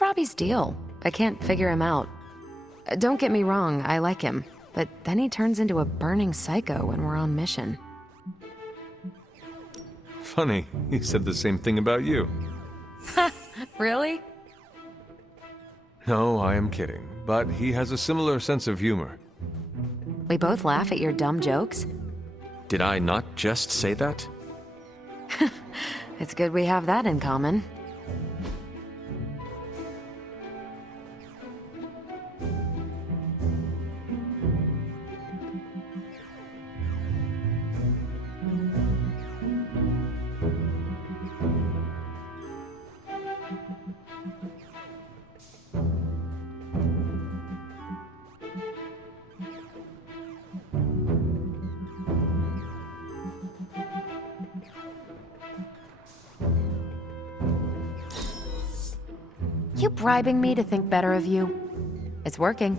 What's Robbie's deal? I can't figure him out. Don't get me wrong, I like him, but then he turns into a burning psycho when we're on mission. Funny, he said the same thing about you. Really? No, I am kidding, but he has a similar sense of humor. We both laugh at your dumb jokes? Did I not just say that? It's good we have that in common. You bribing me to think better of you? It's working.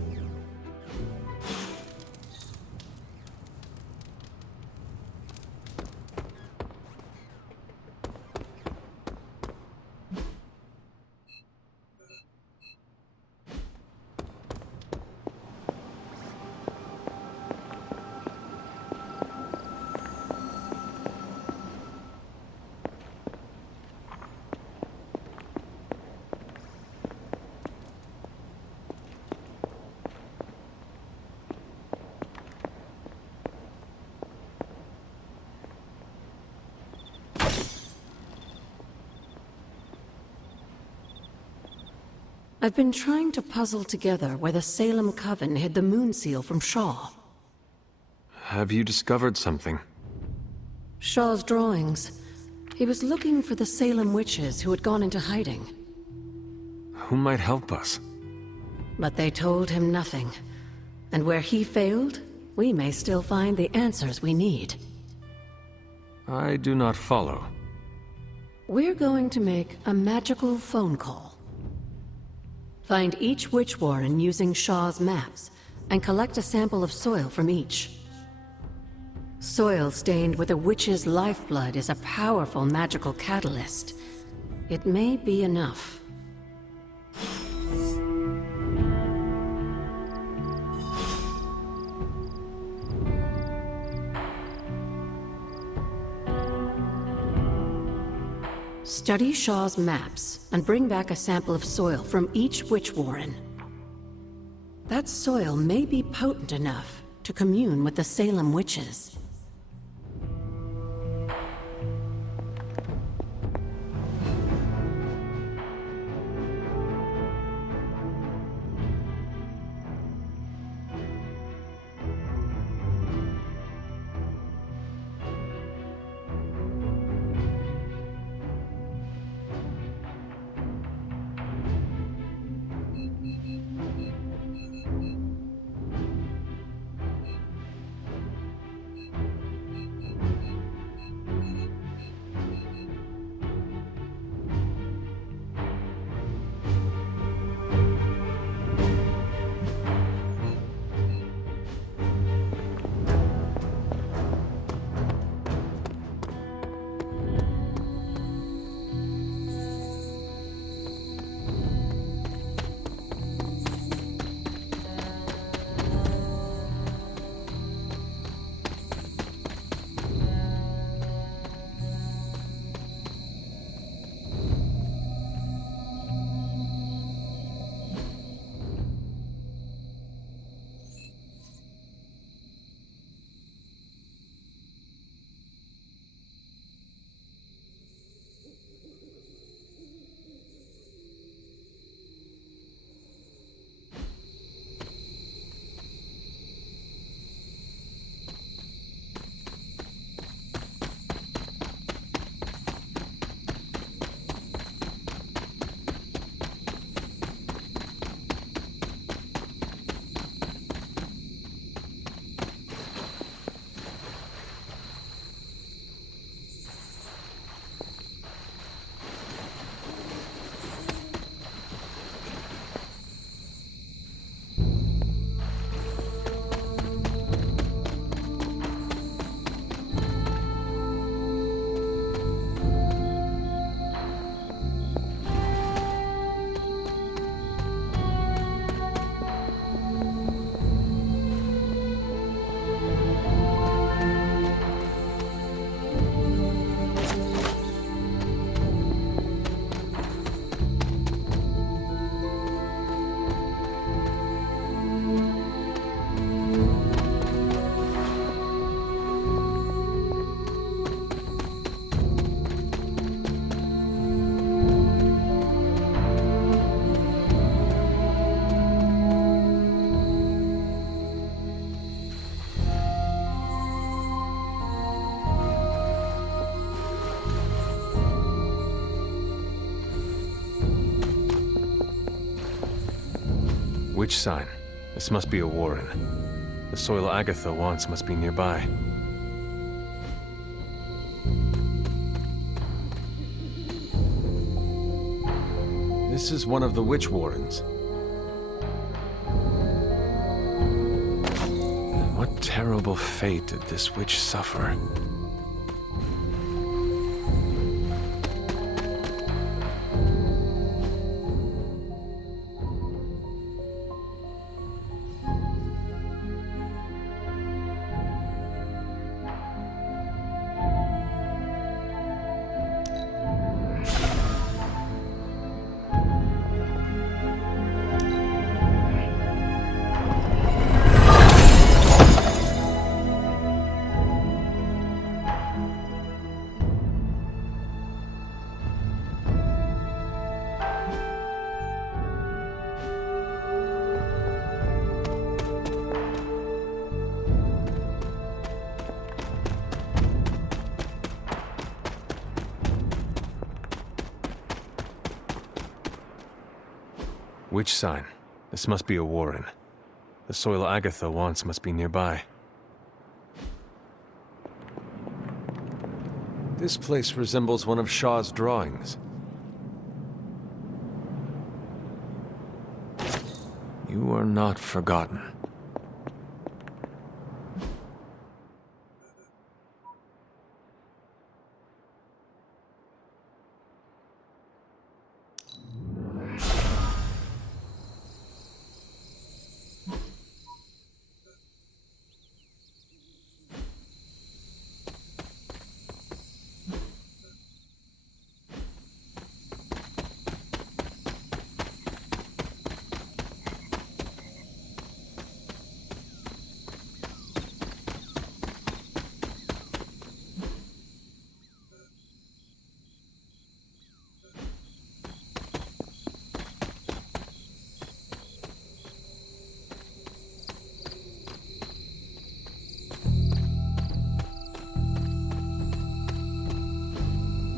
I've been trying to puzzle together where the Salem Coven hid the moon seal from Shaw. Have you discovered something? Shaw's drawings. He was looking for the Salem witches who had gone into hiding. Who might help us? But they told him nothing. And where he failed, we may still find the answers we need. I do not follow. We're going to make a magical phone call. Find each witch warren using Shaw's maps, and collect a sample of soil from each. Soil stained with a witch's lifeblood is a powerful magical catalyst. It may be enough. Study Shaw's maps and bring back a sample of soil from each witch warren. That soil may be potent enough to commune with the Salem witches. Which sign? This must be a warren. The soil Agatha wants must be nearby. This is one of the witch warrens. What terrible fate did this witch suffer? Which sign? This must be a warren. The soil Agatha wants must be nearby. This place resembles one of Shaw's drawings. You are not forgotten.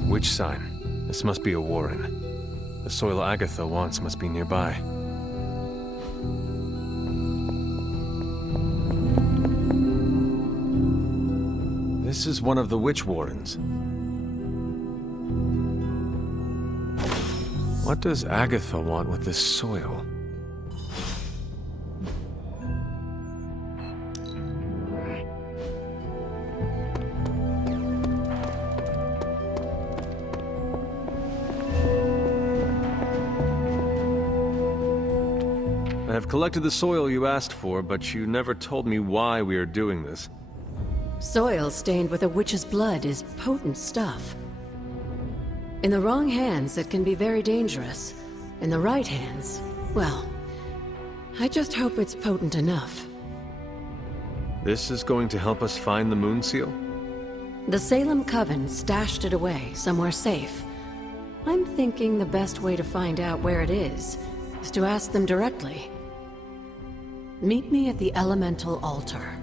Which sign? This must be a warren. The soil Agatha wants must be nearby. This is one of the witch warrens. What does Agatha want with this soil? I have collected the soil you asked for, but you never told me why we are doing this. Soil stained with a witch's blood is potent stuff. In the wrong hands, it can be very dangerous. In the right hands, well, I just hope it's potent enough. This is going to help us find the moon seal? The Salem Coven stashed it away somewhere safe. I'm thinking the best way to find out where it is to ask them directly. Meet me at the Elemental Altar.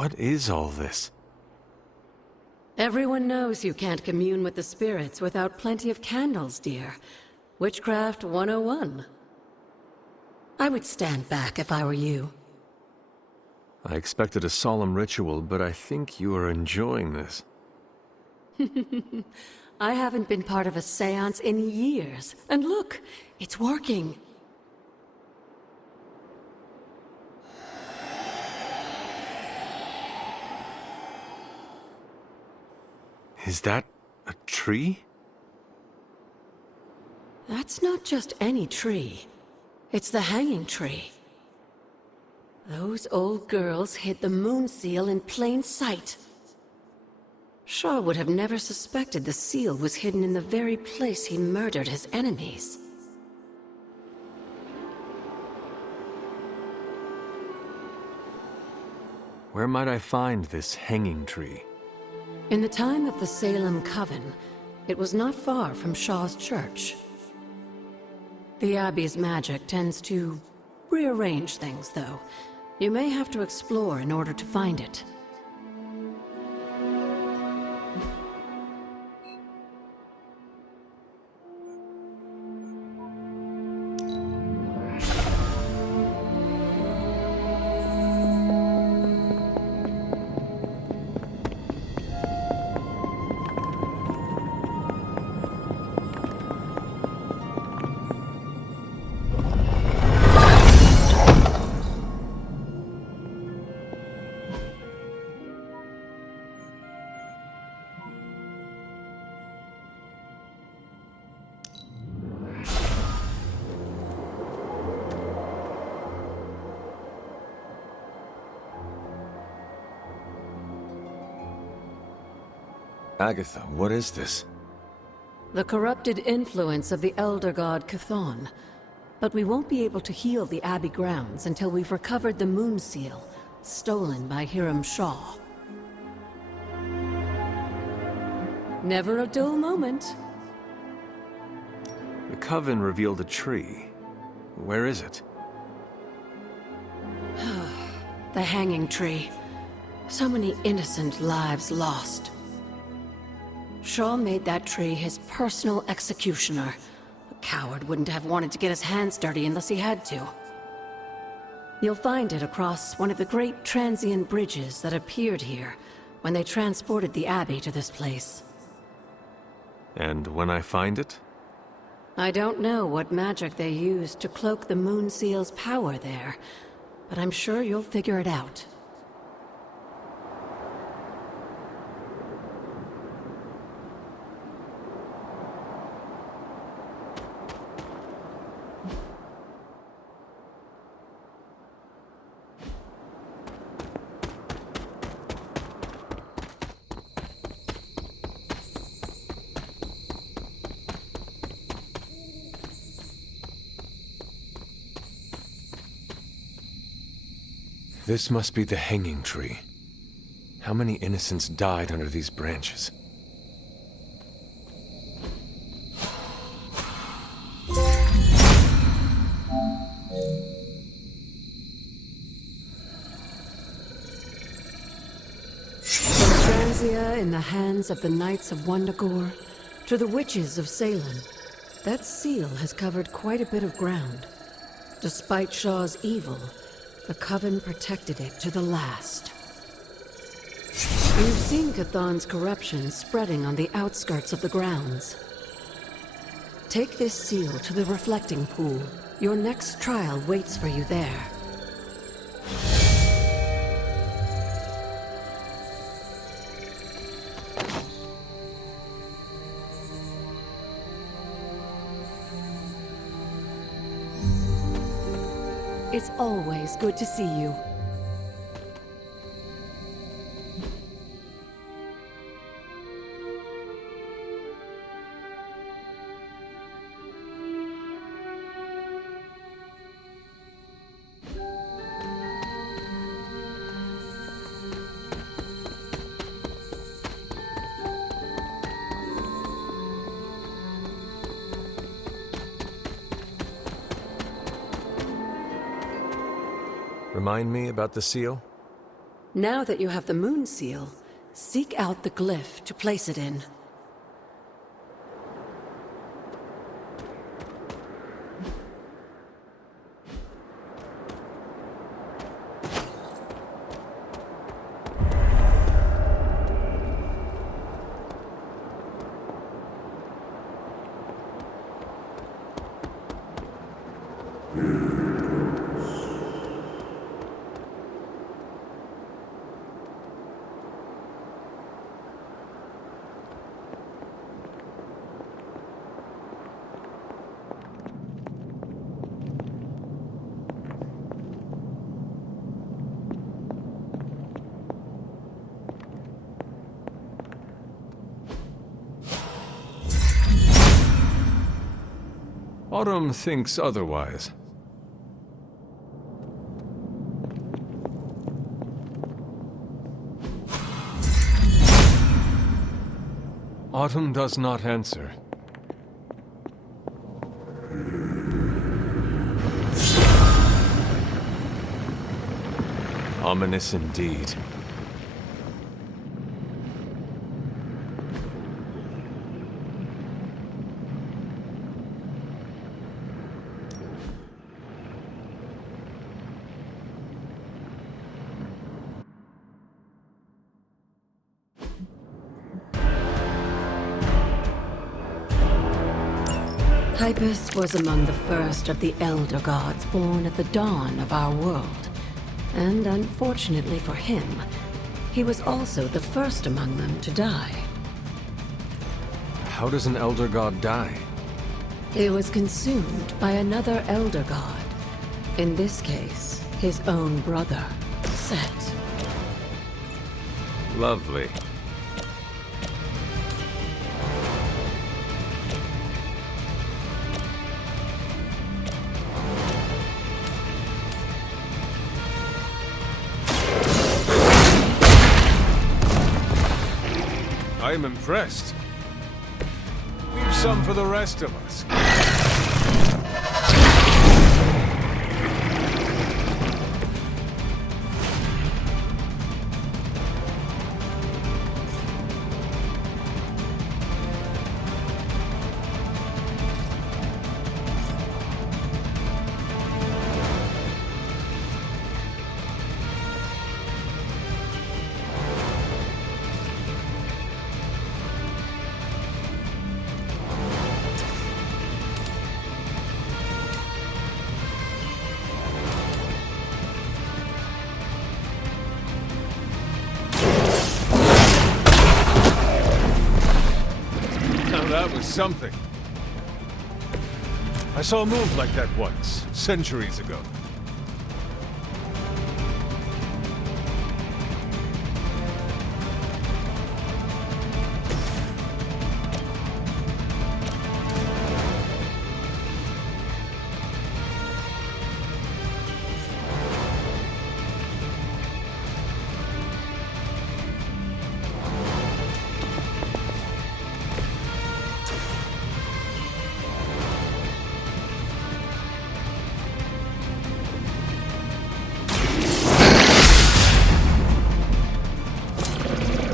What is all this? Everyone knows you can't commune with the spirits without plenty of candles, dear. Witchcraft 101. I would stand back if I were you. I expected a solemn ritual, but I think you are enjoying this. I haven't been part of a seance in years, and look, it's working. Is that a tree? That's not just any tree. It's the hanging tree. Those old girls hid the moon seal in plain sight. Shaw would have never suspected the seal was hidden in the very place he murdered his enemies. Where might I find this hanging tree? In the time of the Salem Coven, it was not far from Shaw's church. The Abbey's magic tends to rearrange things, though. You may have to explore in order to find it. Agatha, what is this? The corrupted influence of the Elder God Chthon. But we won't be able to heal the Abbey grounds until we've recovered the moon seal, stolen by Hiram Shaw. Never a dull moment. The Coven revealed a tree. Where is it? The hanging tree. So many innocent lives lost. Shaw made that tree his personal executioner. A coward wouldn't have wanted to get his hands dirty unless he had to. You'll find it across one of the great transient bridges that appeared here when they transported the Abbey to this place. And when I find it? I don't know what magic they used to cloak the moon seal's power there, but I'm sure you'll figure it out. This must be the hanging tree. How many innocents died under these branches? From Transia in the hands of the Knights of Wundagore to the witches of Salem, that seal has covered quite a bit of ground. Despite Shaw's evil, the Coven protected it to the last. You've seen Chthon's corruption spreading on the outskirts of the grounds. Take this seal to the reflecting pool. Your next trial waits for you there. It's always good to see you. Remind me about the seal? Now that you have the moon seal, seek out the glyph to place it in. Autumn thinks otherwise. Autumn does not answer. Ominous indeed. Hypus was among the first of the Elder Gods born at the dawn of our world. And unfortunately for him, he was also the first among them to die. How does an Elder God die? He was consumed by another Elder God. In this case, his own brother, Set. Lovely. I am impressed. Leave some for the rest of us. That was something. I saw a move like that once, centuries ago.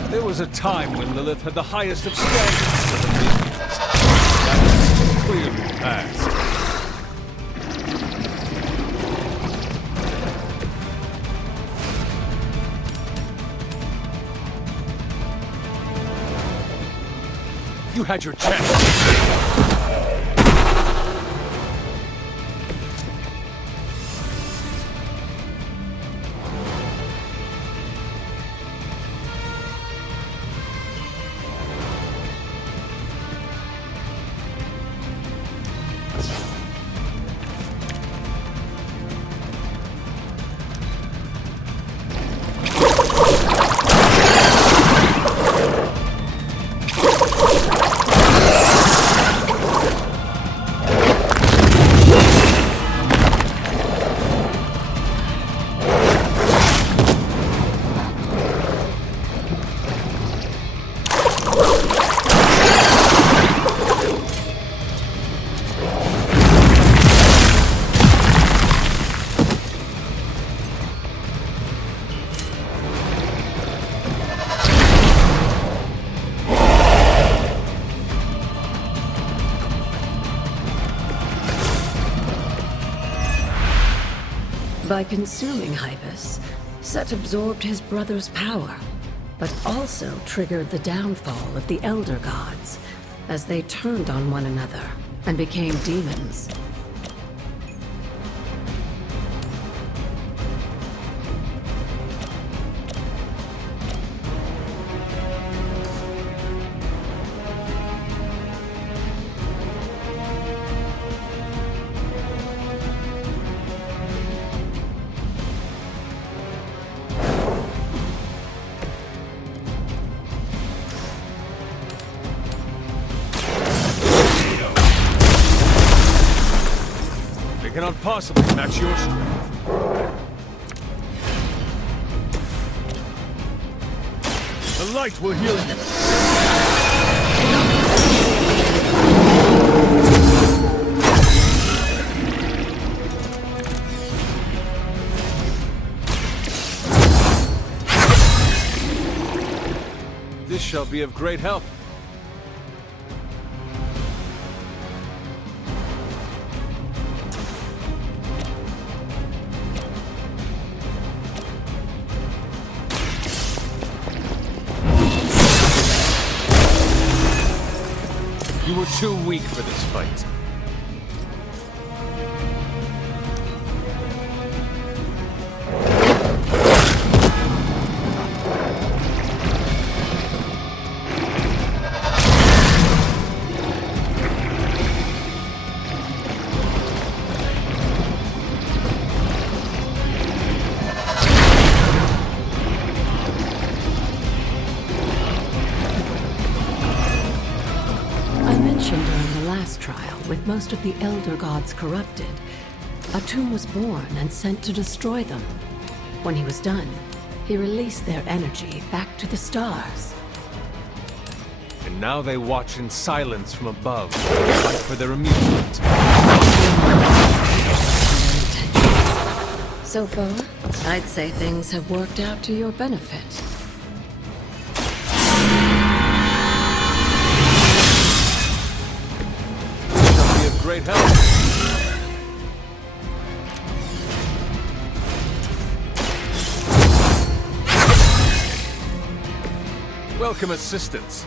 There was a time when Lilith had the highest of standards for the minions. That is clearly past. You had your chance. By consuming Hypus, Set absorbed his brother's power, but also triggered the downfall of the Elder Gods, as they turned on one another and became demons. possibly match your strength. The light will heal you. This shall be of great help. You were too weak for this fight. During the last trial, with most of the Elder Gods corrupted, a tomb was born and sent to destroy them. When he was done, he released their energy back to the stars. And now they watch in silence from above, fight for their amusement. So far, I'd say things have worked out to your benefit. Great help. Welcome assistance.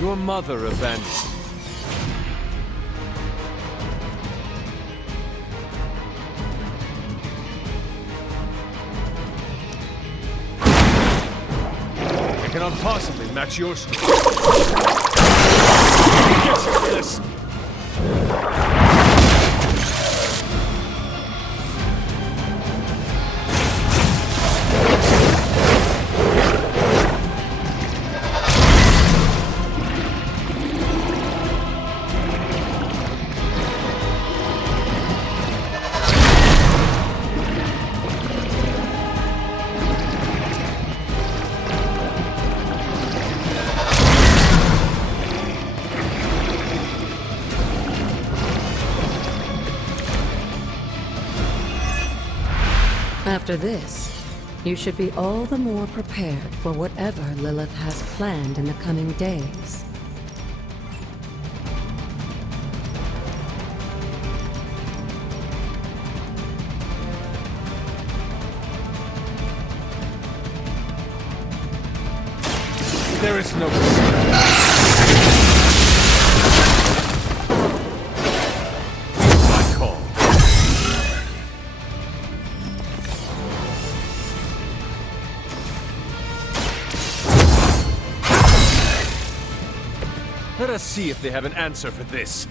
Your mother abandoned you. I cannot possibly match your strength. Get you for this! After this, you should be all the more prepared for whatever Lilith has planned in the coming days. There is no mistake. My call. Let us see if they have an answer for this.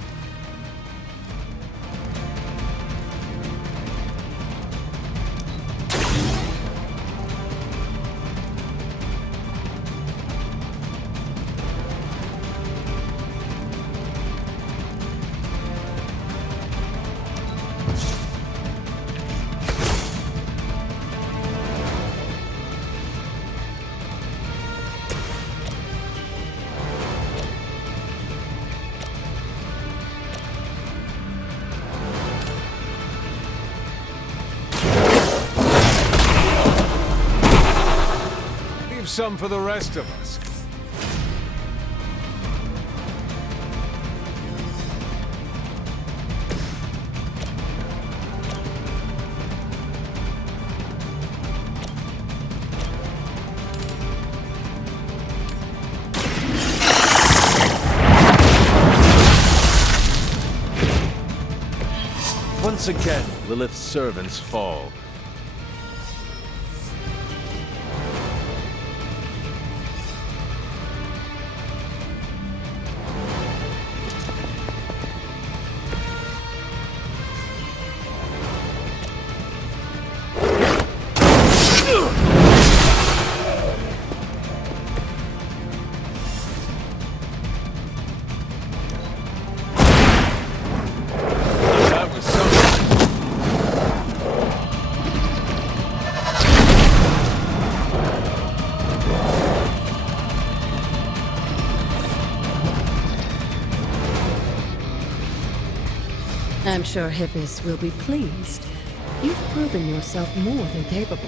Some for the rest of us. Once again, Lilith's servants fall. I'm sure Hippus will be pleased. You've proven yourself more than capable.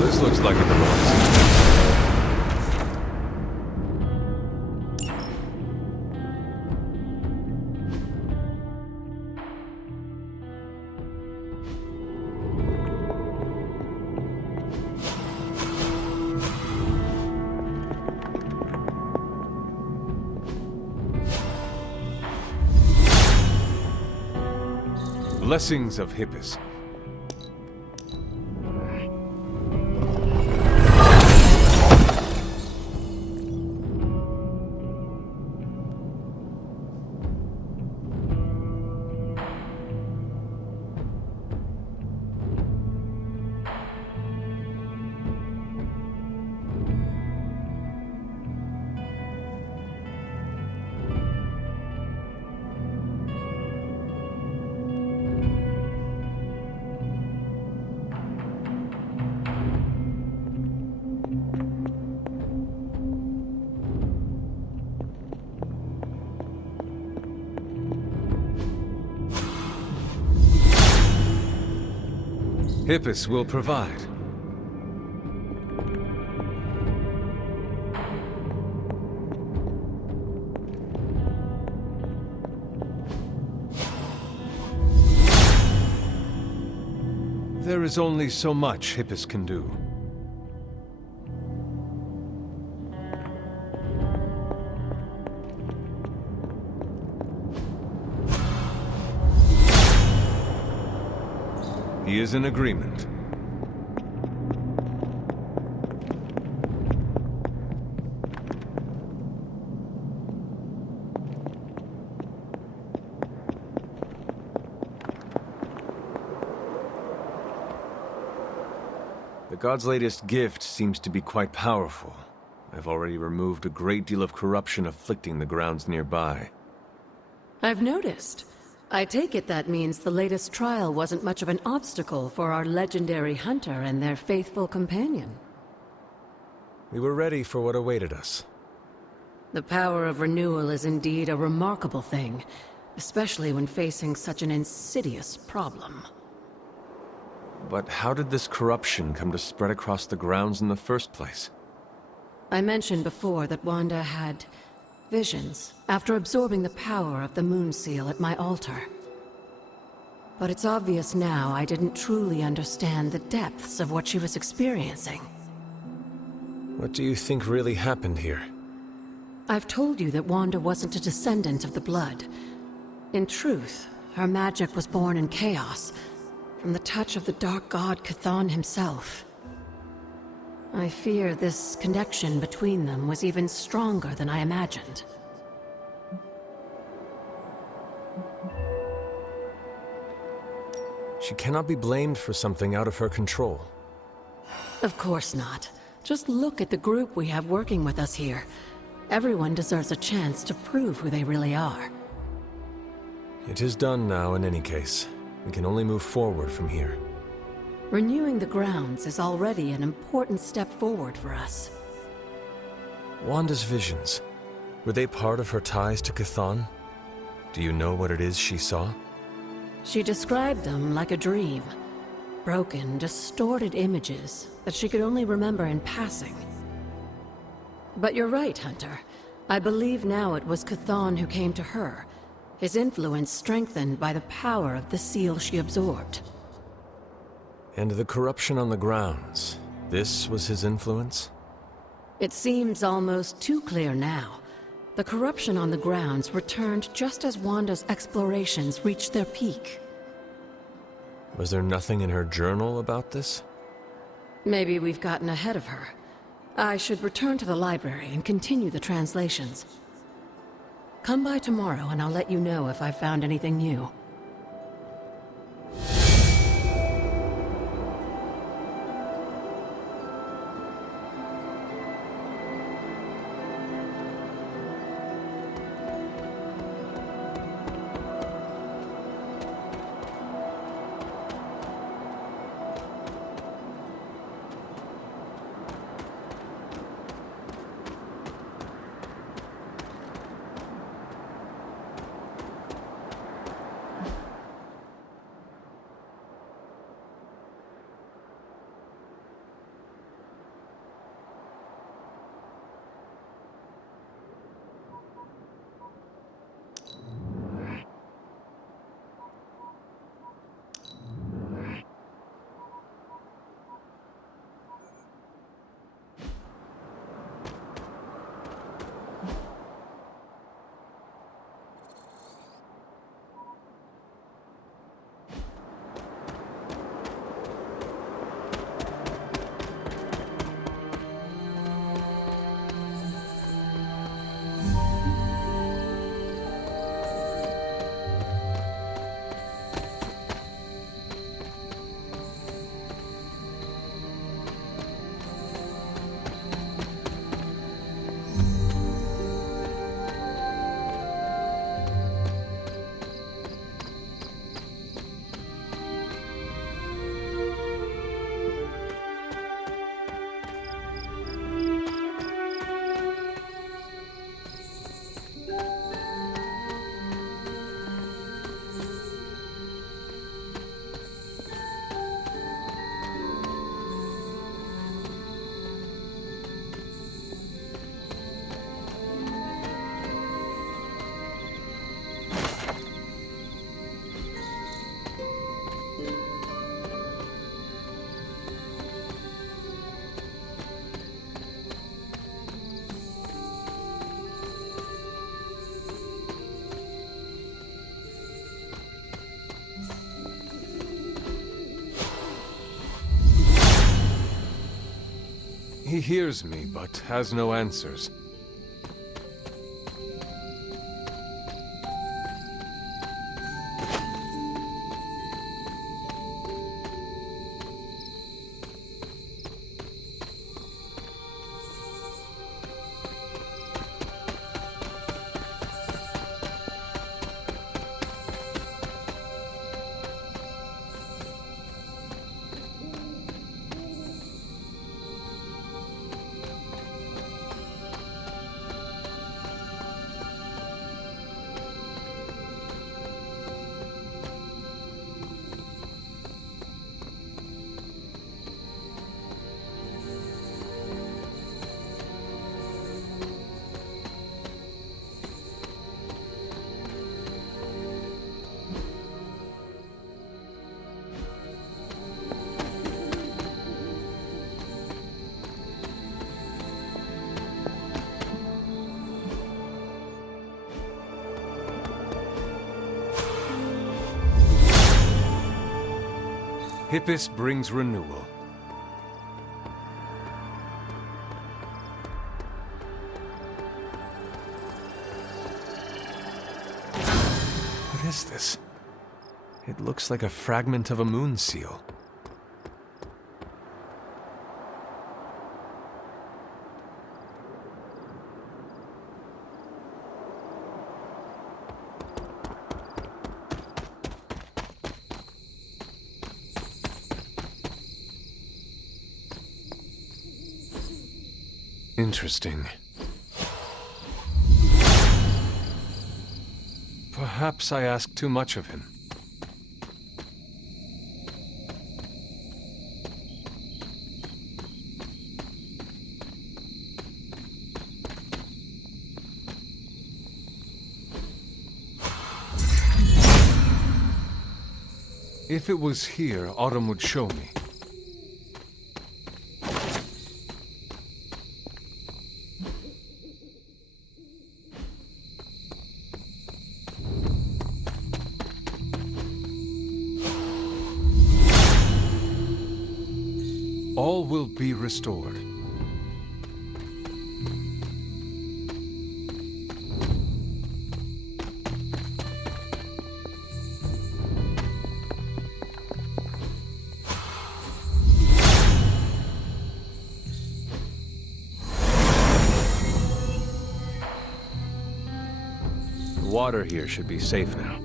This looks like a noise. Blessings of Hippus. Hippus will provide. There is only so much Hippus can do. He is in agreement. The god's latest gift seems to be quite powerful. I've already removed a great deal of corruption afflicting the grounds nearby. I've noticed. I take it that means the latest trial wasn't much of an obstacle for our legendary hunter and their faithful companion. We were ready for what awaited us. The power of renewal is indeed a remarkable thing, especially when facing such an insidious problem. But how did this corruption come to spread across the grounds in the first place? I mentioned before that Wanda had visions after absorbing the power of the moon seal at my altar. But it's obvious now I didn't truly understand the depths of what she was experiencing. What do you think really happened here? I've told you that Wanda wasn't a descendant of the blood. In truth, her magic was born in chaos, from the touch of the dark god Chthon himself. I fear this connection between them was even stronger than I imagined. She cannot be blamed for something out of her control. Of course not. Just look at the group we have working with us here. Everyone deserves a chance to prove who they really are. It is done now in any case. We can only move forward from here. Renewing the grounds is already an important step forward for us. Wanda's visions, were they part of her ties to Chthon? Do you know what it is she saw? She described them like a dream. Broken, distorted images that she could only remember in passing. But you're right, Hunter. I believe now it was Chthon who came to her, his influence strengthened by the power of the seal she absorbed. And the corruption on the grounds, this was his influence? It seems almost too clear now. The corruption on the grounds returned just as Wanda's explorations reached their peak. Was there nothing in her journal about this? Maybe we've gotten ahead of her. I should return to the library and continue the translations. Come by tomorrow and I'll let you know if I've found anything new. He hears me, but has no answers. Hippus brings renewal. What is this? It looks like a fragment of a moon seal. Interesting. Perhaps I ask too much of him. If it was here, Autumn would show me. will be restored. The water here should be safe now.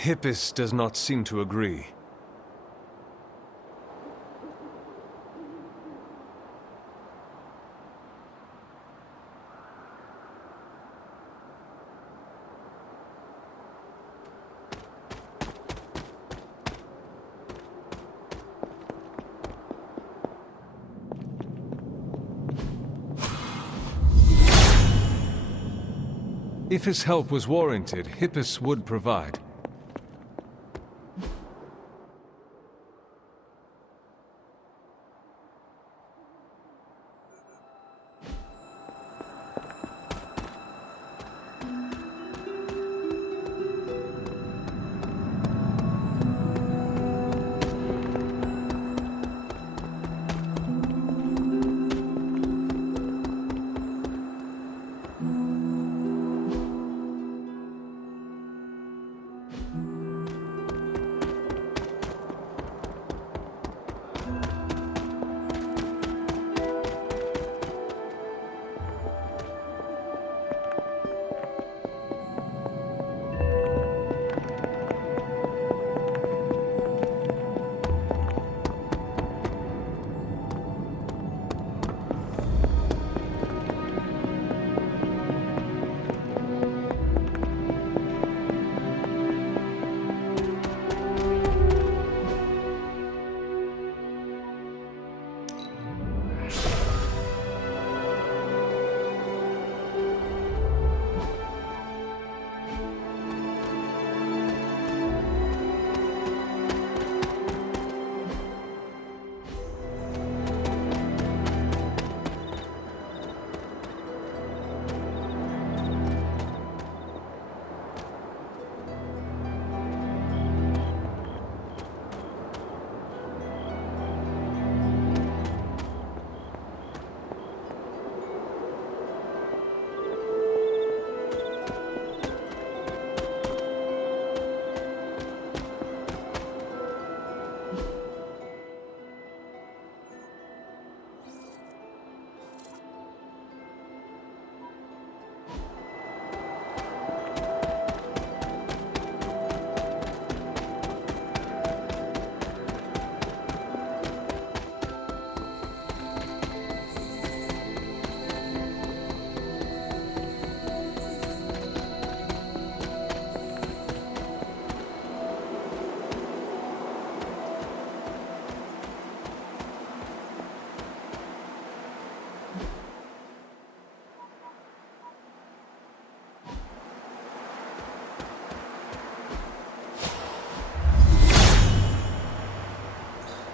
Hippus does not seem to agree. If his help was warranted, Hippus would provide.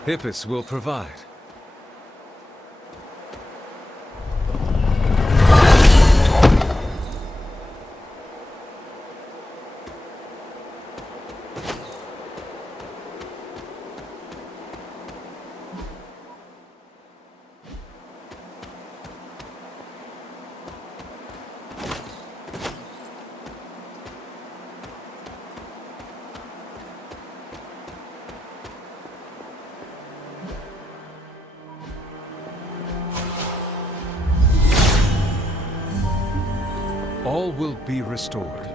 Hippus will provide. All will be restored.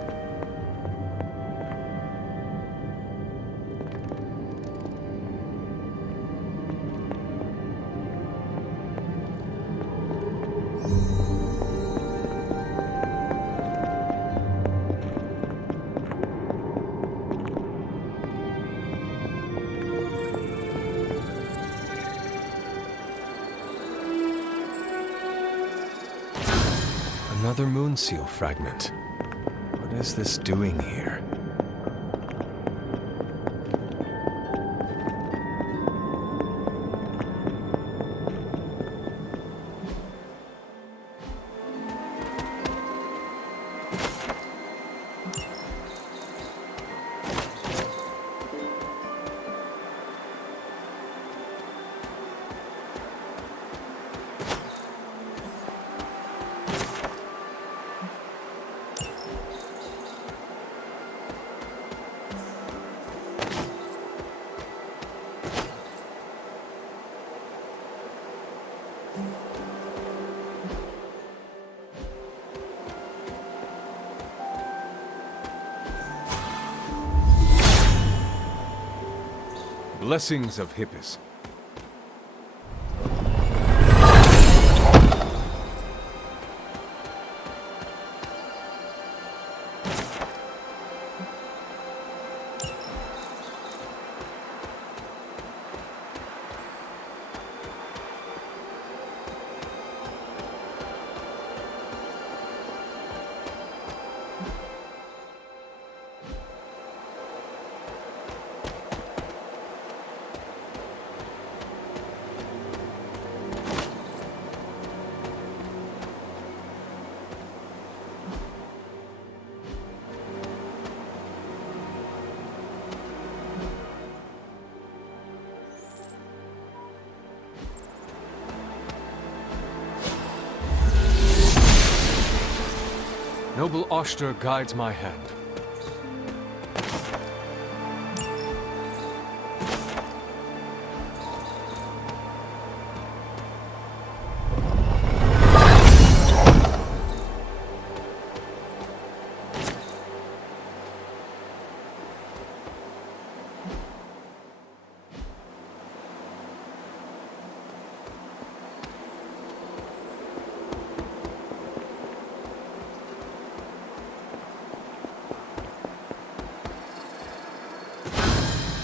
Another moon seal fragment. What is this doing here? Blessings of Hippus. Noble Oster guides my hand.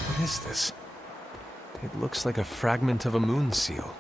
What is this? It looks like a fragment of a moon seal.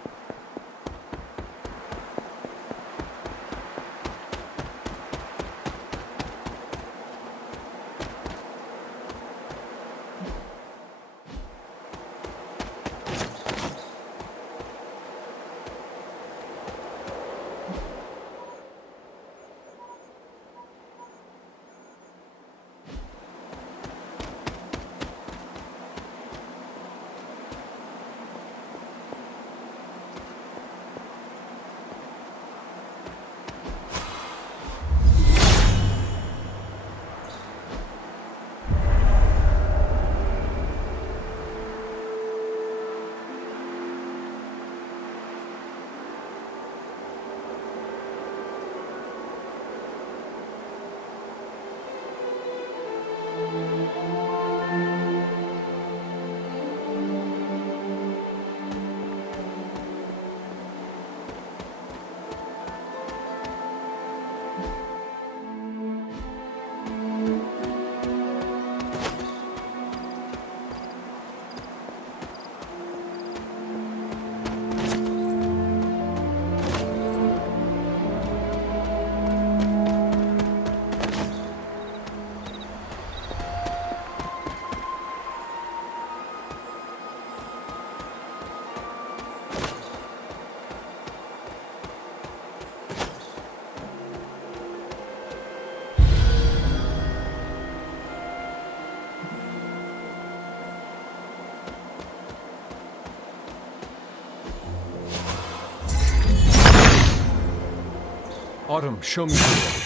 Autumn, show me the way.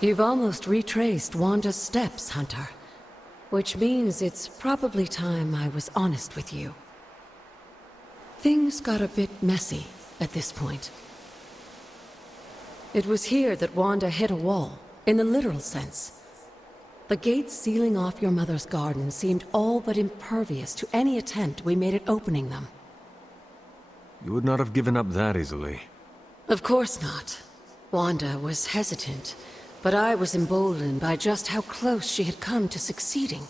You've almost retraced Wanda's steps, Hunter. Which means it's probably time I was honest with you. Things got a bit messy at this point. It was here that Wanda hit a wall, in the literal sense. The gates sealing off your mother's garden seemed all but impervious to any attempt we made at opening them. You would not have given up that easily. Of course not. Wanda was hesitant, but I was emboldened by just how close she had come to succeeding.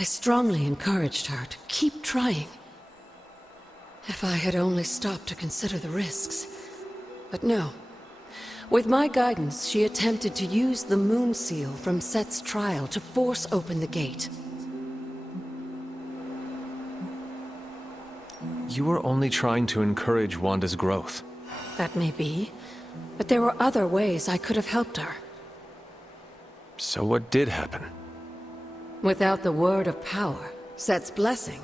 I strongly encouraged her to keep trying. If I had only stopped to consider the risks. But no. With my guidance, she attempted to use the moon seal from Set's trial to force open the gate. You were only trying to encourage Wanda's growth. That may be, but there were other ways I could have helped her. So what did happen? Without the word of power, Set's blessing,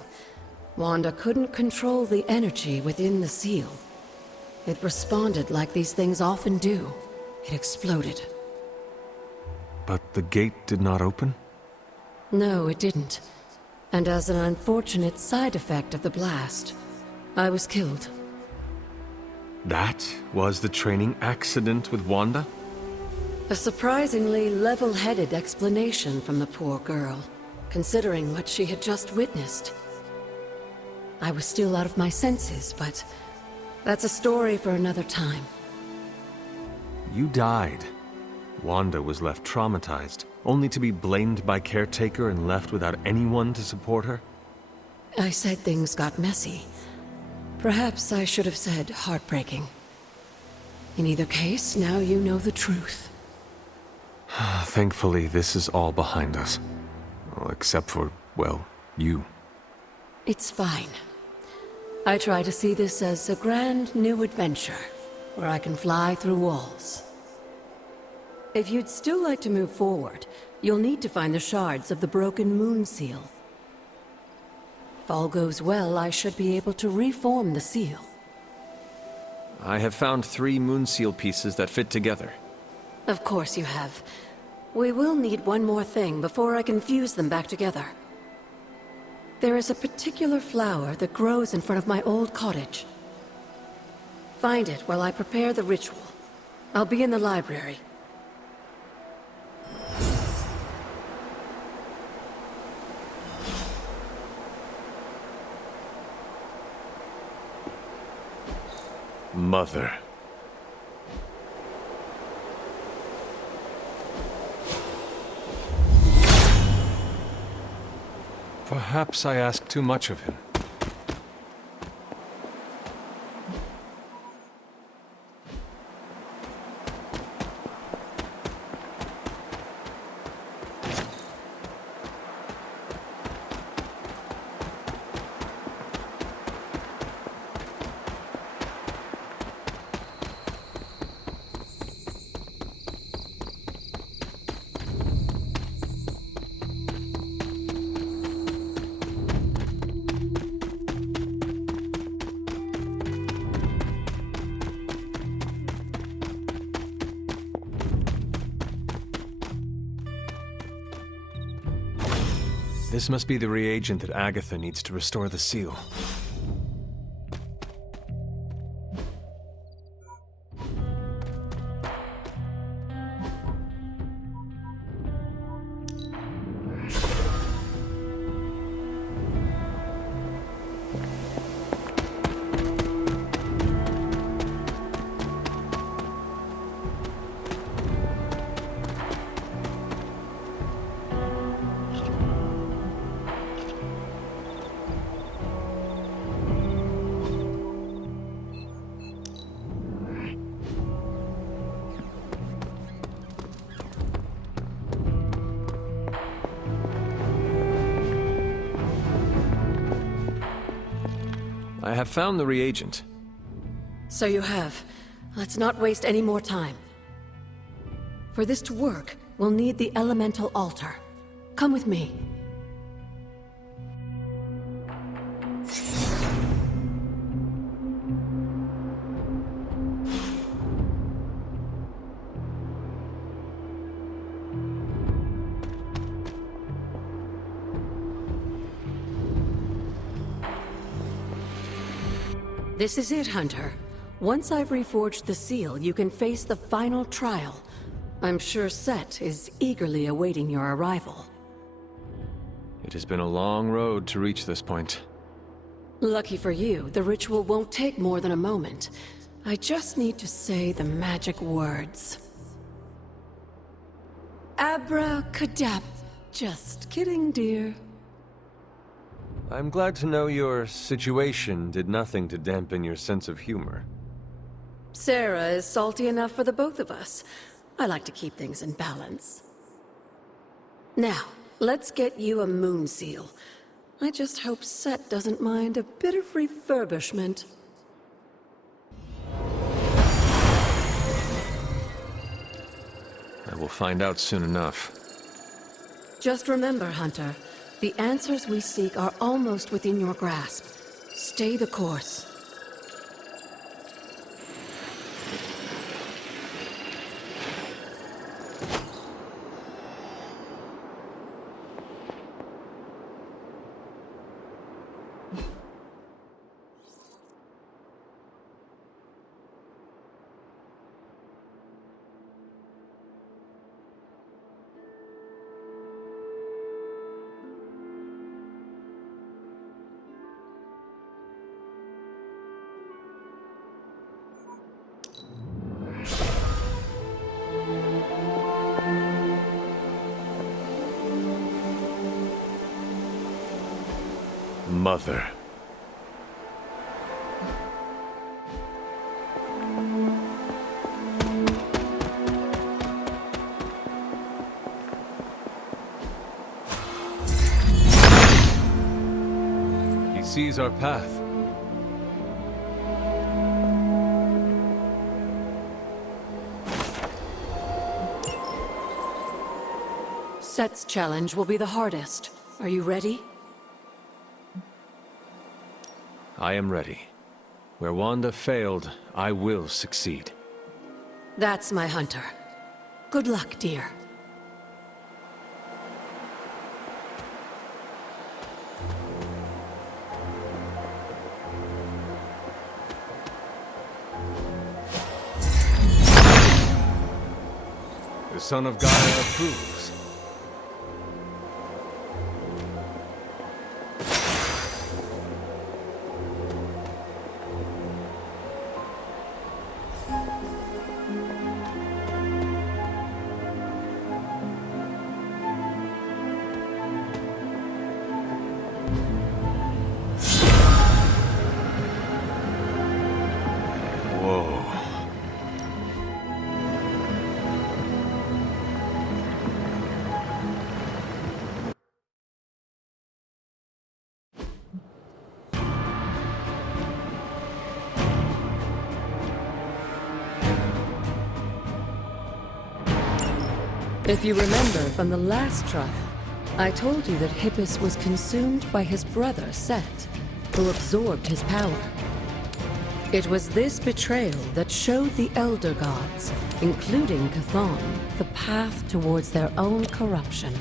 Wanda couldn't control the energy within the seal. It responded like these things often do. It exploded. But the gate did not open? No, it didn't. And as an unfortunate side effect of the blast, I was killed. That was the training accident with Wanda? A surprisingly level-headed explanation from the poor girl, considering what she had just witnessed. I was still out of my senses, but that's a story for another time. You died. Wanda was left traumatized, only to be blamed by caretaker and left without anyone to support her? I said things got messy. Perhaps I should have said heartbreaking. In either case, now you know the truth. Thankfully, this is all behind us. Well, except for, well, you. It's fine. I try to see this as a grand new adventure, where I can fly through walls. If you'd still like to move forward, you'll need to find the shards of the broken moon seal. If all goes well, I should be able to reform the seal. I have found 3 moon seal pieces that fit together. Of course you have. We will need one more thing before I can fuse them back together. There is a particular flower that grows in front of my old cottage. Find it while I prepare the ritual. I'll be in the library. Mother. Perhaps I asked too much of him. This must be the reagent that Agatha needs to restore the seal. I have found the reagent. So you have. Let's not waste any more time. For this to work, we'll need the elemental altar. Come with me. This is it, Hunter. Once I've reforged the seal, you can face the final trial. I'm sure Set is eagerly awaiting your arrival. It has been a long road to reach this point. Lucky for you, the ritual won't take more than a moment. I just need to say the magic words. Abracadabra. Just kidding, dear. I'm glad to know your situation did nothing to dampen your sense of humor. Sarah is salty enough for the both of us. I like to keep things in balance. Now, let's get you a moon seal. I just hope Set doesn't mind a bit of refurbishment. I will find out soon enough. Just remember, Hunter, the answers we seek are almost within your grasp. Stay the course. Mother. He sees our path. Set's challenge will be the hardest. Are you ready? I am ready. Where Wanda failed, I will succeed. That's my Hunter. Good luck, dear. The Son of Gaia approves. Whoa. If you remember from the last trial, I told you that Hippus was consumed by his brother, Set, who absorbed his power. It was this betrayal that showed the Elder Gods, including Chthon, the path towards their own corruption.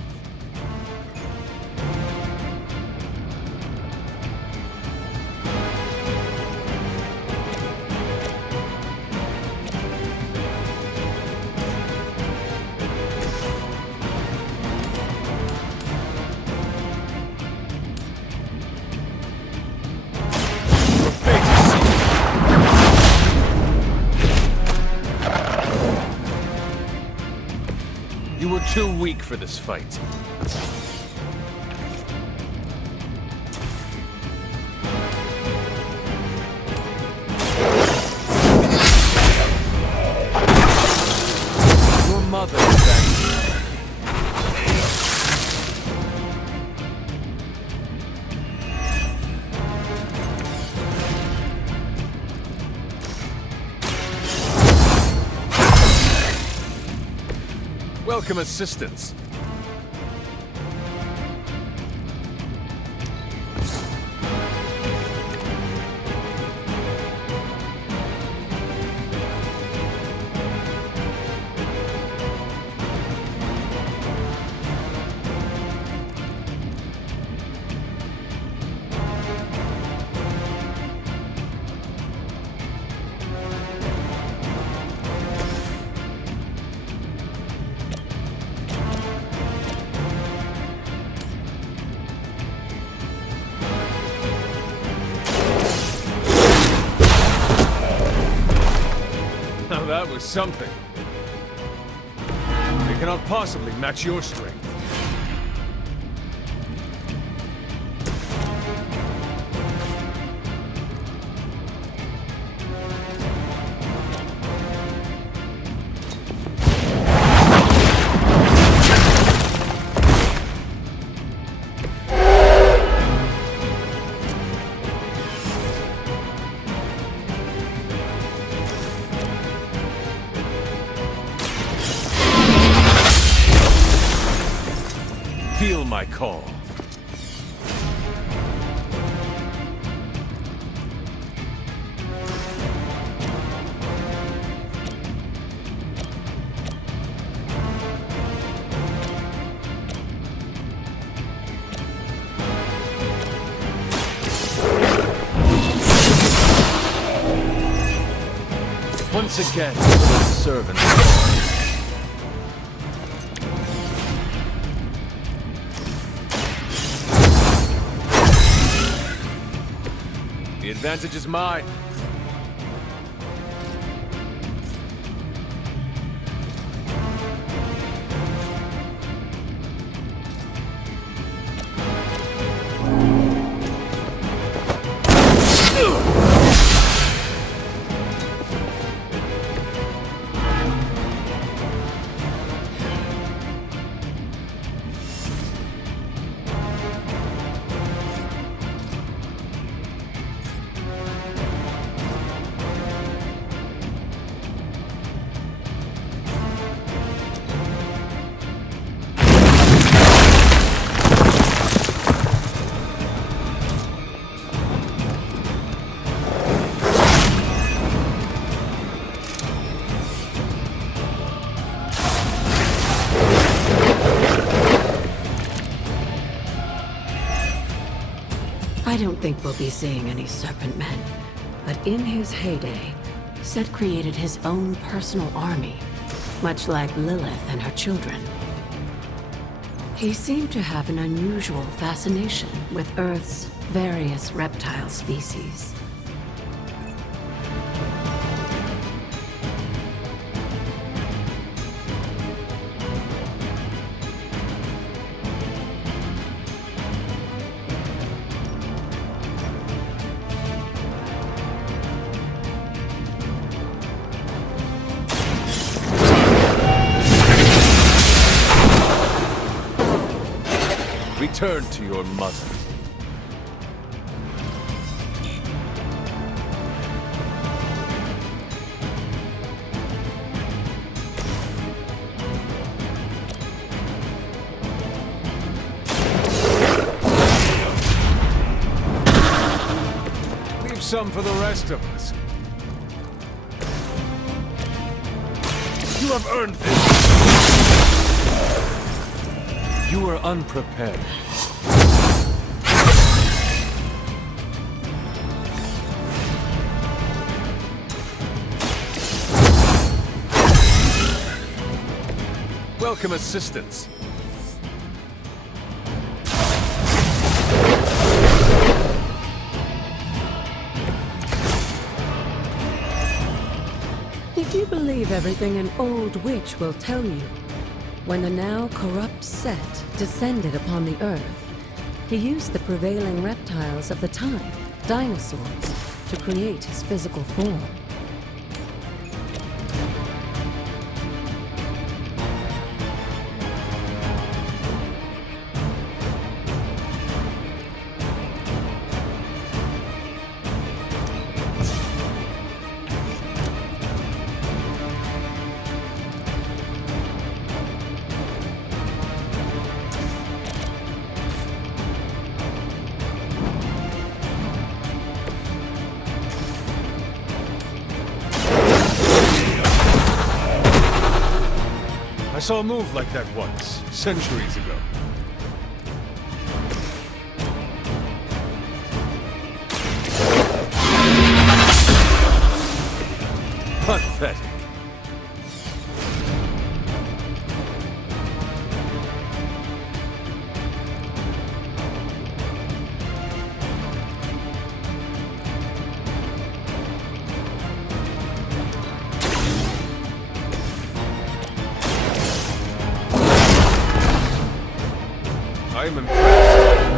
Too weak for this fight. Your mother is back. Welcome assistance. Now that was something. They cannot possibly match your strength. Feel my call. Once again, servant. The advantage is mine. I don't think we'll be seeing any Serpent Men, but in his heyday, Set created his own personal army, much like Lilith and her children. He seemed to have an unusual fascination with Earth's various reptile species. Return to your mother. Leave some for the rest of us. You have earned this. You are unprepared. Welcome assistance. If you believe everything an old witch will tell you, When the now corrupt Set descended upon the Earth, he used the prevailing reptiles of the time, dinosaurs, to create his physical form. I saw a move like that once, centuries ago. Pathetic. I'm impressed.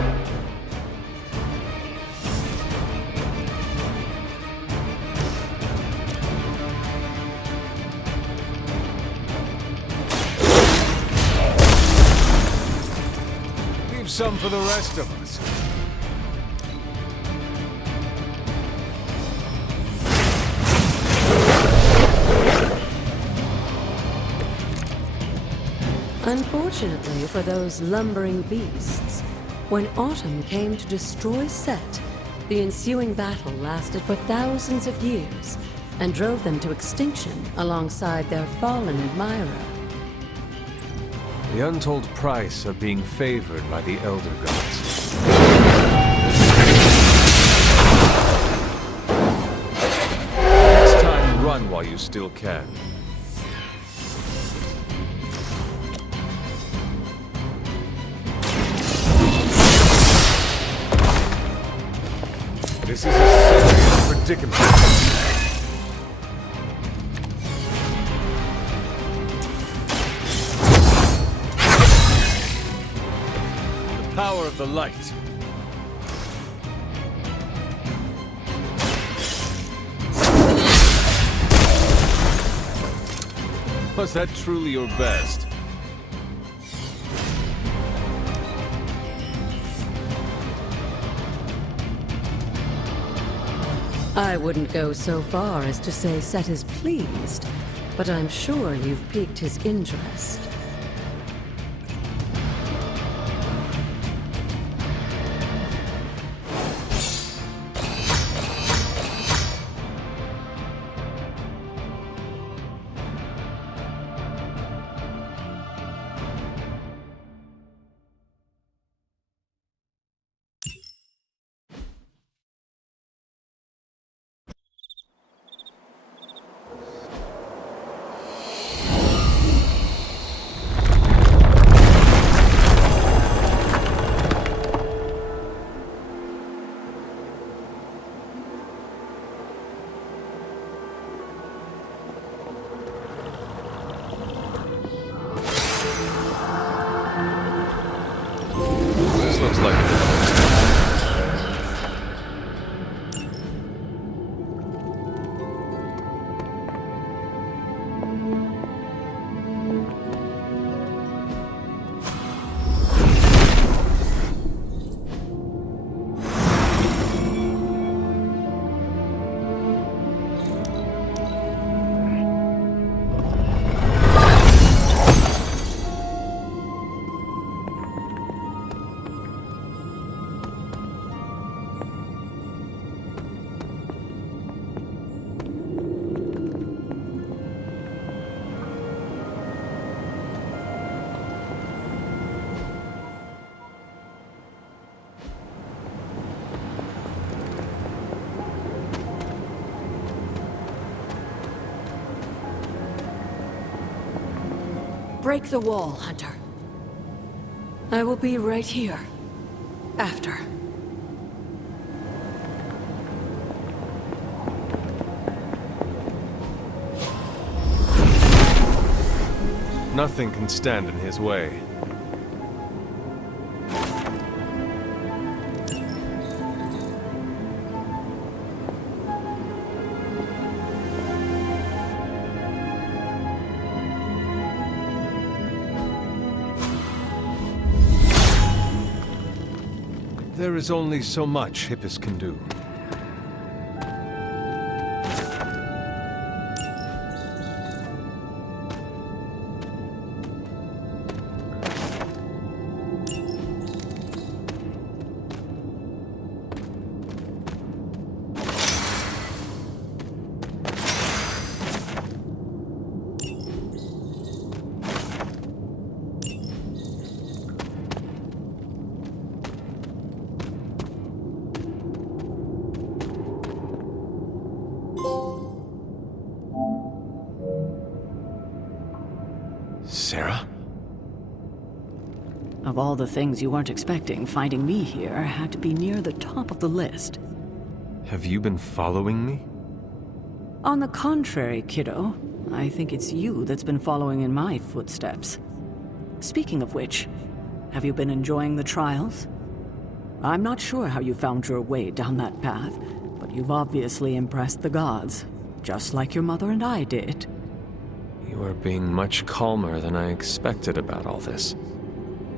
Leave some for the rest of us. Unfortunately for those lumbering beasts, when autumn came to destroy Set, the ensuing battle lasted for thousands of years and drove them to extinction alongside their fallen admirer. The untold price of being favored by the Elder Gods. Next time, run while you still can. This is a serious predicament. The power of the light. Was that truly your best? I wouldn't go so far as to say Set is pleased, but I'm sure you've piqued his interest. Looks like Break the wall, Hunter. I will be right here. After. Nothing can stand in his way. There is only so much Hippus can do. Sarah? Of all the things you weren't expecting, finding me here had to be near the top of the list. Have you been following me? On the contrary, kiddo, I think it's you that's been following in my footsteps. Speaking of which, have you been enjoying the trials? I'm not sure how you found your way down that path, but you've obviously impressed the gods, just like your mother and I did. You are being much calmer than I expected about all this.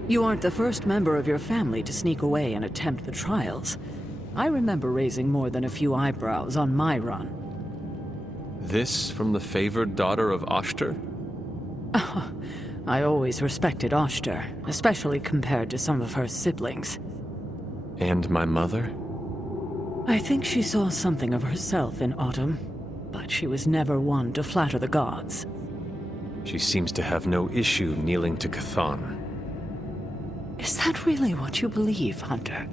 You aren't the first member of your family to sneak away and attempt the trials. I remember raising more than a few eyebrows on my run. This from the favored daughter of Oshter? I always respected Oshter, especially compared to some of her siblings. And my mother? I think she saw something of herself in Autumn, but she was never one to flatter the gods. She seems to have no issue kneeling to Chthon. Is that really what you believe, Hunter?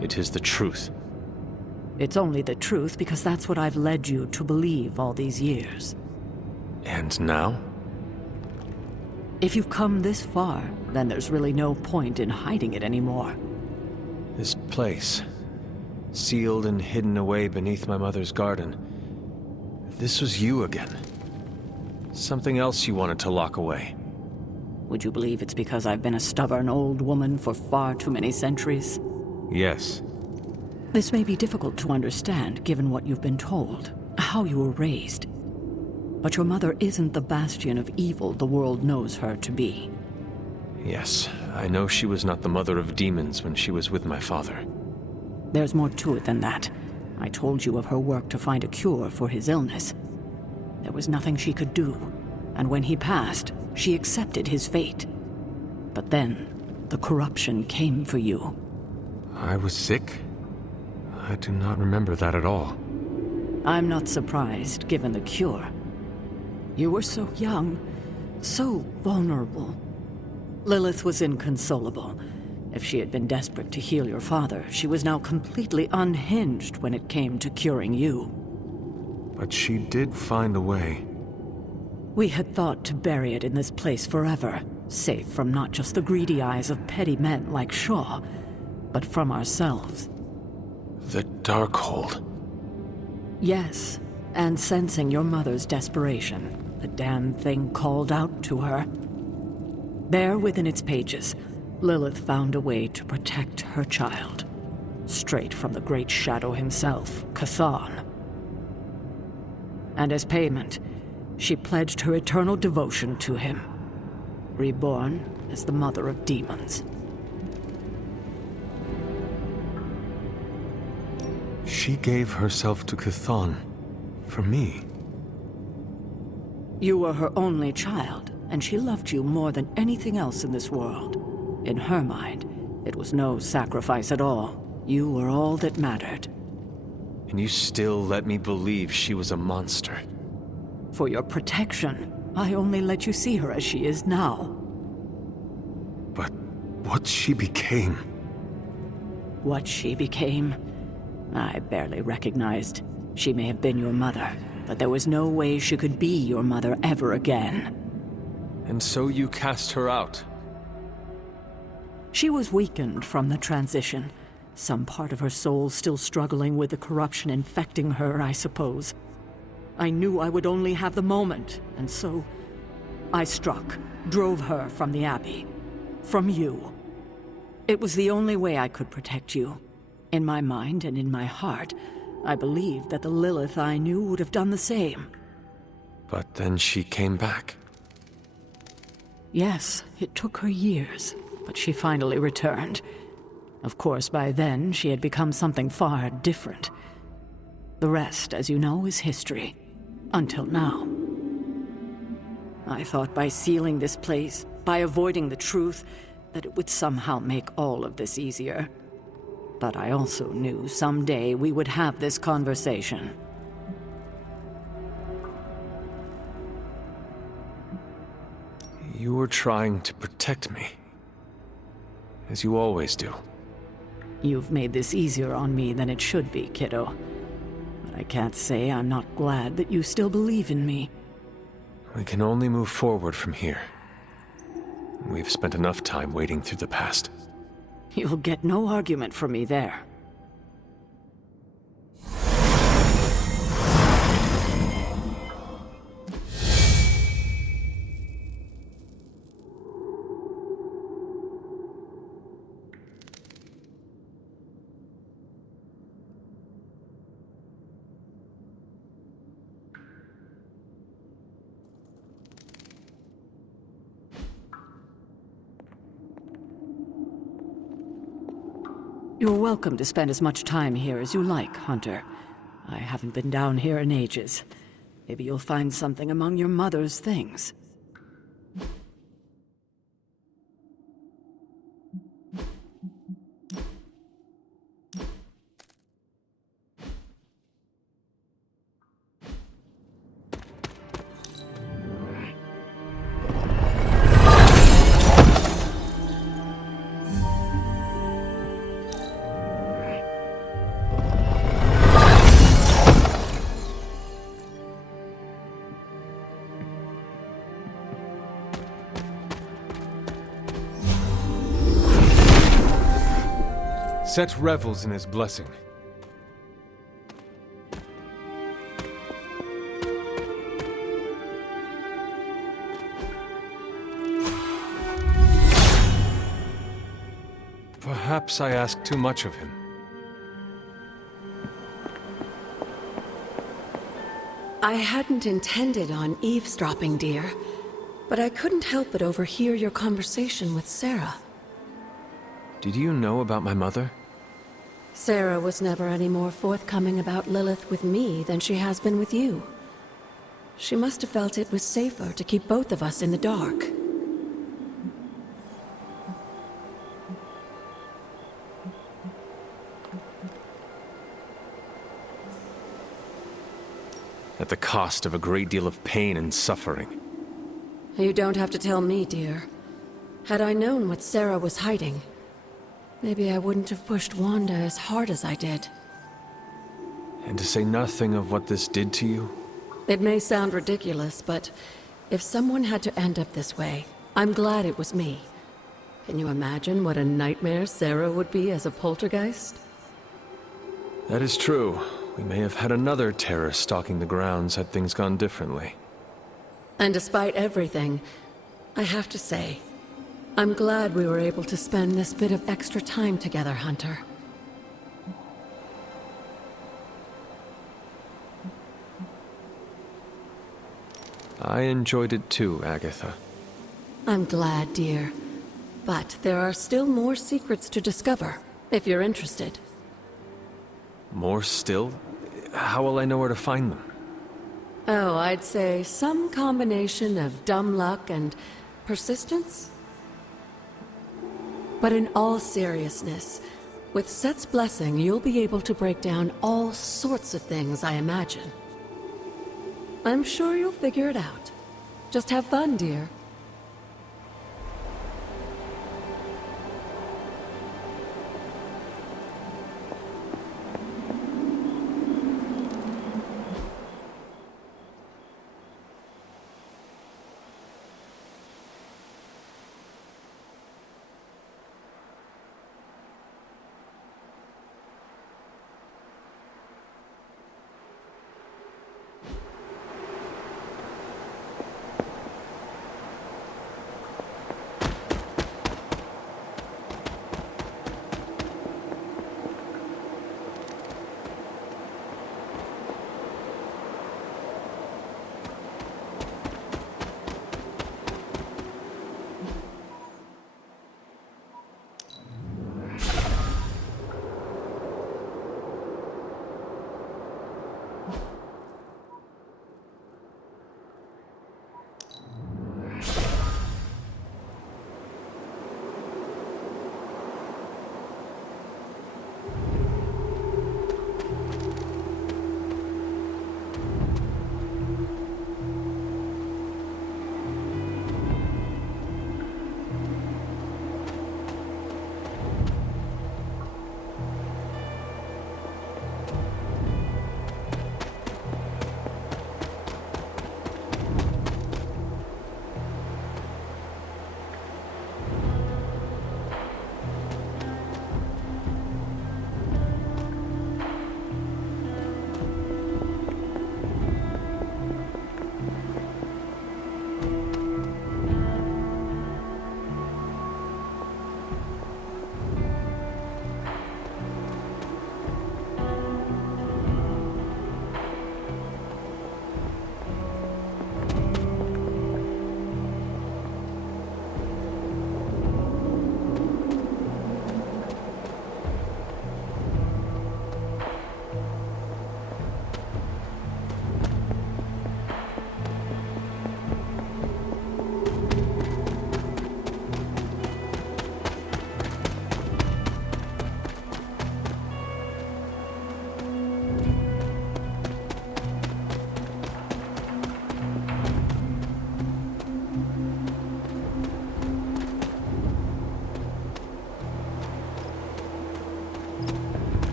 It is the truth. It's only the truth because that's what I've led you to believe all these years. And now? If you've come this far, then there's really no point in hiding it anymore. This place, sealed and hidden away beneath my mother's garden. This was you again. Something else you wanted to lock away. Would you believe it's because I've been a stubborn old woman for far too many centuries? Yes. This may be difficult to understand given what you've been told, how you were raised. But your mother isn't the bastion of evil the world knows her to be. Yes, I know she was not the mother of demons when she was with my father. There's more to it than that. I told you of her work to find a cure for his illness. There was nothing she could do, and when he passed, she accepted his fate. But then, the corruption came for you. I was sick? I do not remember that at all. I'm not surprised, given the cure. You were so young, so vulnerable. Lilith was inconsolable. If she had been desperate to heal your father, she was now completely unhinged when it came to curing you. But she did find a way. We had thought to bury it in this place forever, safe from not just the greedy eyes of petty men like Shaw, but from ourselves. The Darkhold. Yes, and sensing your mother's desperation, the damn thing called out to her. There within its pages, Lilith found a way to protect her child. Straight from the Great Shadow himself, Chthon. And as payment, she pledged her eternal devotion to him. Reborn as the mother of demons. She gave herself to Chthon. For me. You were her only child, and she loved you more than anything else in this world. In her mind, it was no sacrifice at all. You were all that mattered. And you still let me believe she was a monster. For your protection, I only let you see her as she is now. But what she became... What she became, I barely recognized. She may have been your mother, but there was no way she could be your mother ever again. And so you cast her out. She was weakened from the transition, Some part of her soul still struggling with the corruption infecting her, I suppose. I knew I would only have the moment, and so I struck, drove her from the Abbey. From you. It was the only way I could protect you. In my mind and in my heart, I believed that the Lilith I knew would have done the same. But then she came back. Yes, it took her years, but she finally returned. Of course, by then, she had become something far different. The rest, as you know, is history. Until now. I thought by sealing this place, by avoiding the truth, that it would somehow make all of this easier. But I also knew someday we would have this conversation. You were trying to protect me. As you always do. You've made this easier on me than it should be, kiddo. But I can't say I'm not glad that you still believe in me. We can only move forward from here. We've spent enough time wading through the past. You'll get no argument from me there. You're welcome to spend as much time here as you like, Hunter. I haven't been down here in ages. Maybe you'll find something among your mother's things. Set revels in his blessing. Perhaps I asked too much of him. I hadn't intended on eavesdropping, dear, but I couldn't help but overhear your conversation with Sarah. Did you know about my mother? Sarah was never any more forthcoming about Lilith with me than she has been with you. She must have felt it was safer to keep both of us in the dark. At the cost of a great deal of pain and suffering. You don't have to tell me, dear. Had I known what Sarah was hiding, maybe I wouldn't have pushed Wanda as hard as I did. And to say nothing of what this did to you? It may sound ridiculous, but if someone had to end up this way, I'm glad it was me. Can you imagine what a nightmare Sarah would be as a poltergeist? That is true. We may have had another terror stalking the grounds had things gone differently. And despite everything, I have to say, I'm glad we were able to spend this bit of extra time together, Hunter. I enjoyed it too, Agatha. I'm glad, dear. But there are still more secrets to discover, if you're interested. More still? How will I know where to find them? Oh, I'd say some combination of dumb luck and persistence? But in all seriousness, with Set's blessing, you'll be able to break down all sorts of things, I imagine. I'm sure you'll figure it out. Just have fun, dear.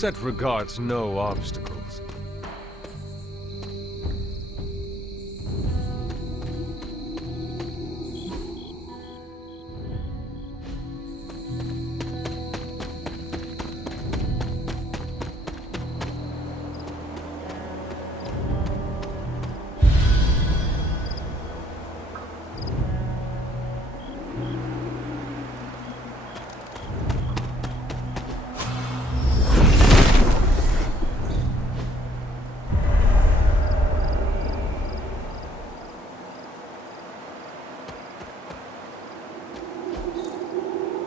Set regards no obstacles.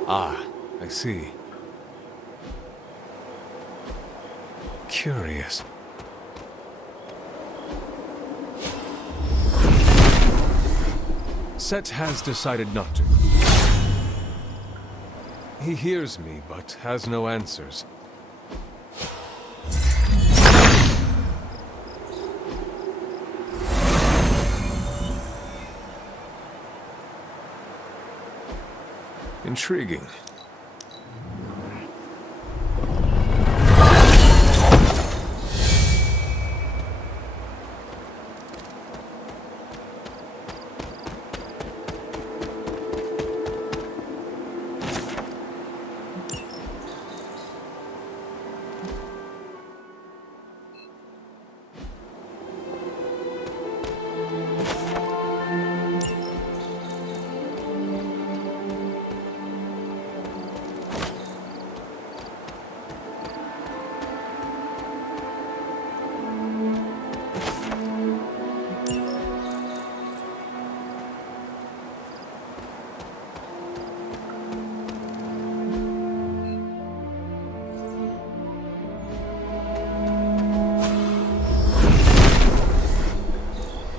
Ah, I see. Curious. Set has decided not to. He hears me, but has no answers. Intriguing.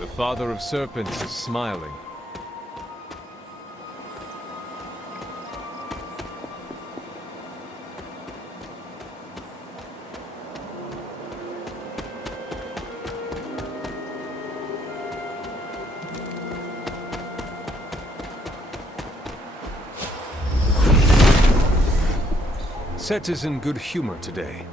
The Father of Serpents is smiling. Set is in good humor today.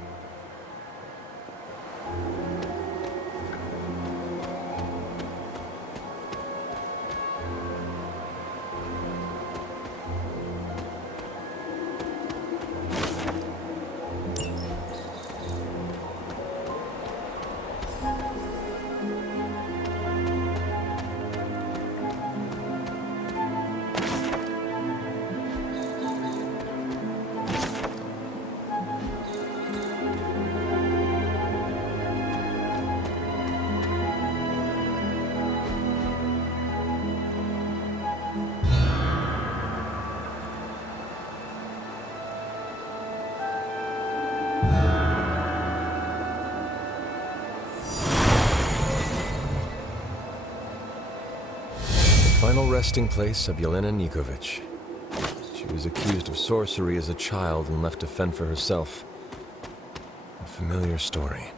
Final resting place of Yelena Nikovich. She was accused of sorcery as a child and left to fend for herself. A familiar story.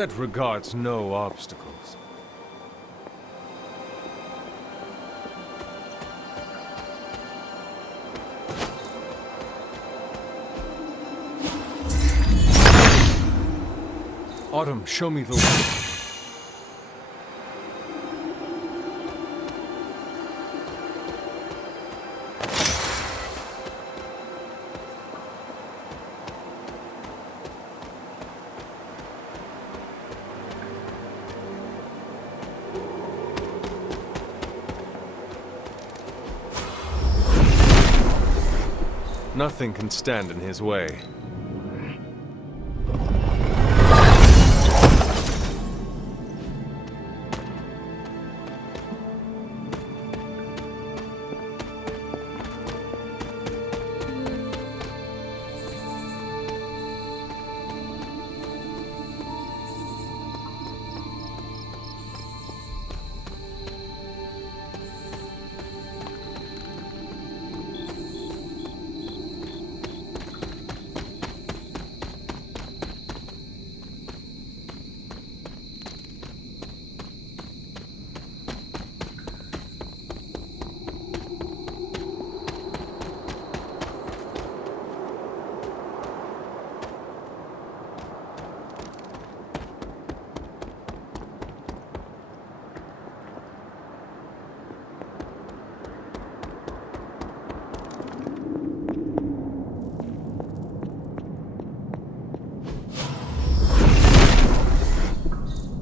Set regards no obstacles. Autumn, show me the way. Nothing can stand in his way.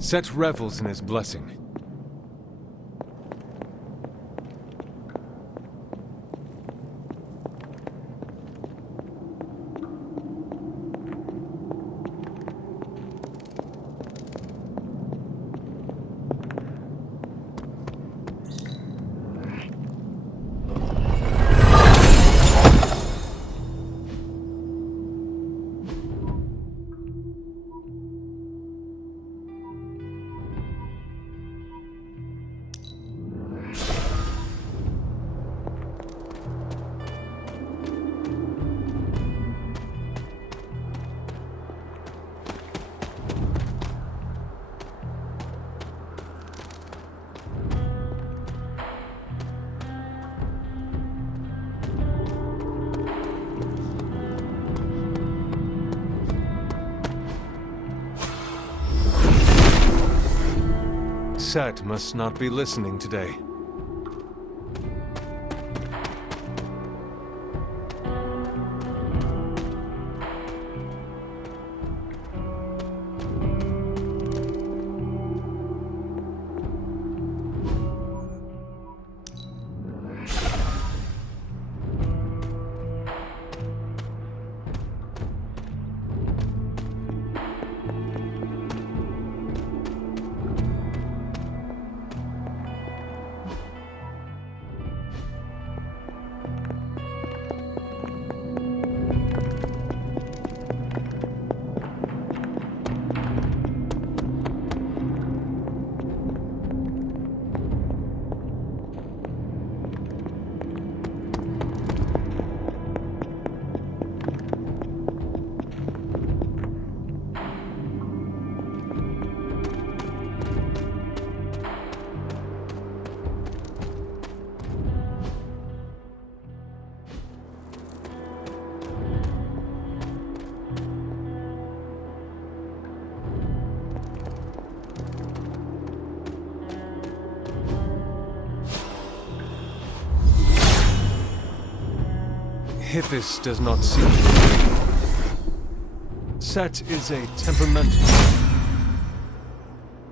Set revels in his blessing. Set must not be listening today. Hippus does not seem to agree. Set is a temperamental.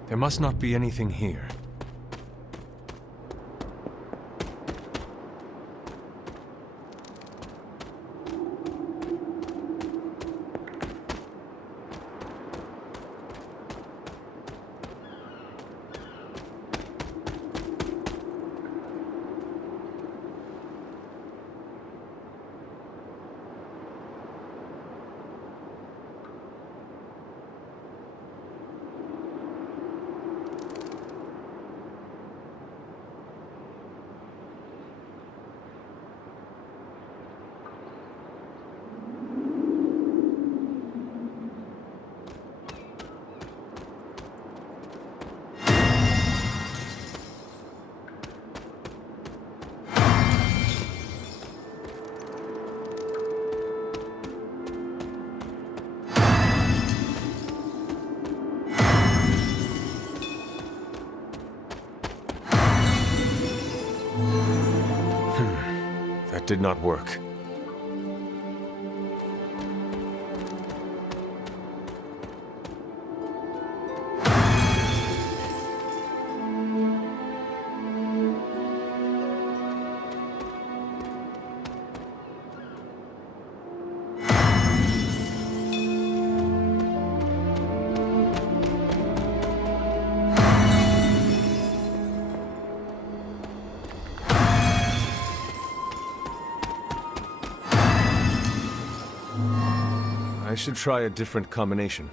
There must not be anything here. That did not work. I should try a different combination.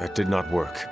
That did not work.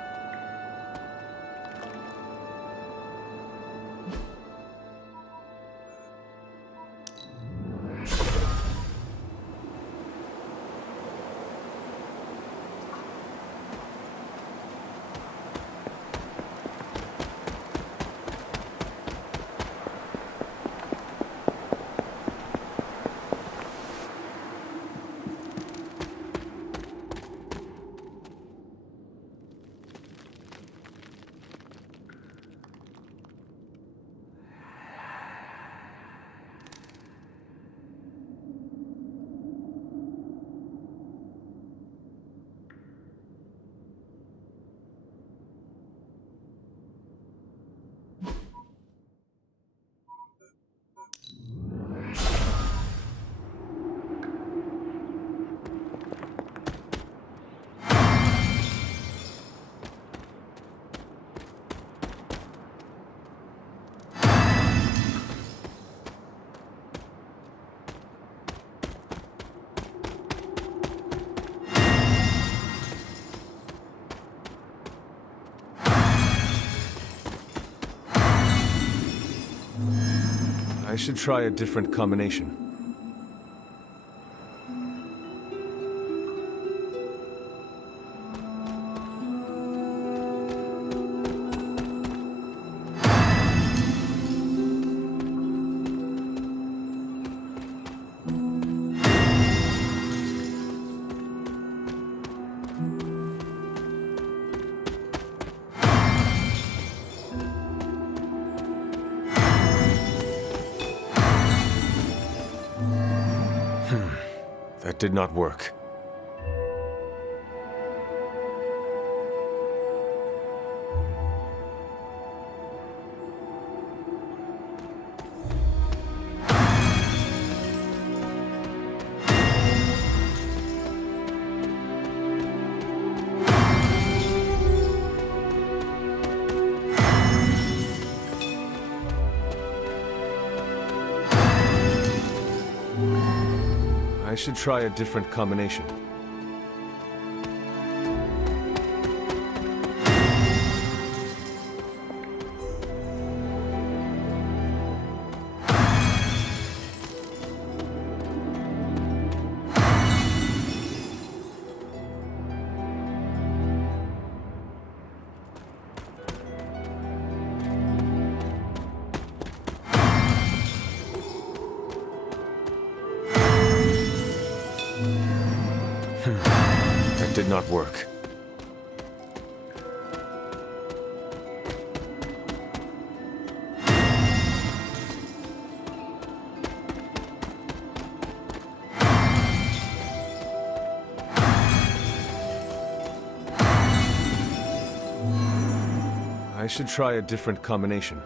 I should try a different combination. That did not work. I should try a different combination. That did not work. I should try a different combination.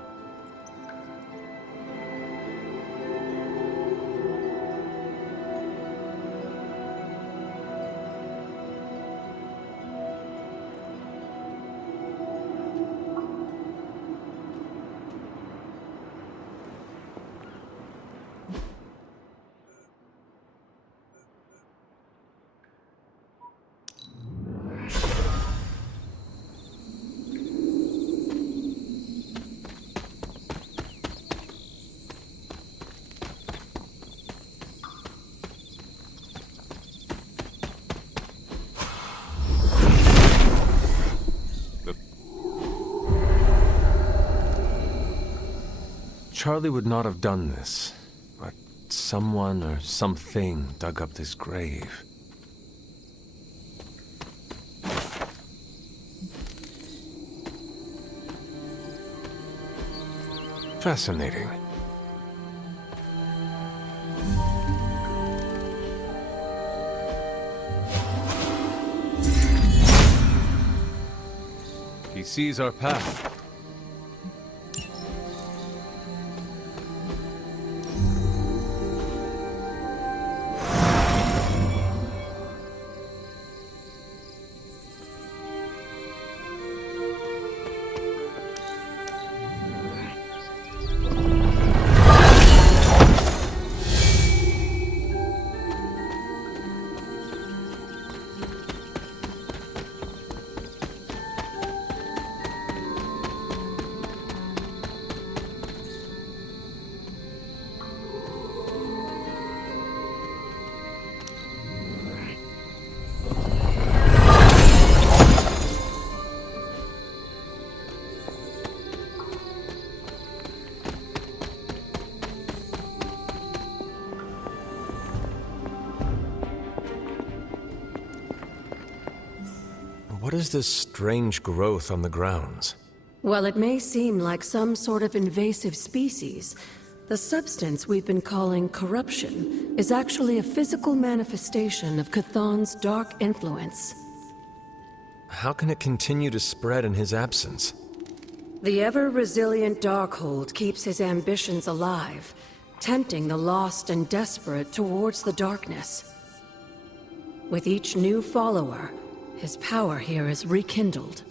Charlie would not have done this, but someone or something dug up this grave. Fascinating. He sees our path. What is this strange growth on the grounds? While it may seem like some sort of invasive species, the substance we've been calling corruption is actually a physical manifestation of Chthon's dark influence. How can it continue to spread in his absence? The ever-resilient Darkhold keeps his ambitions alive, tempting the lost and desperate towards the darkness. With each new follower, his power here is rekindled.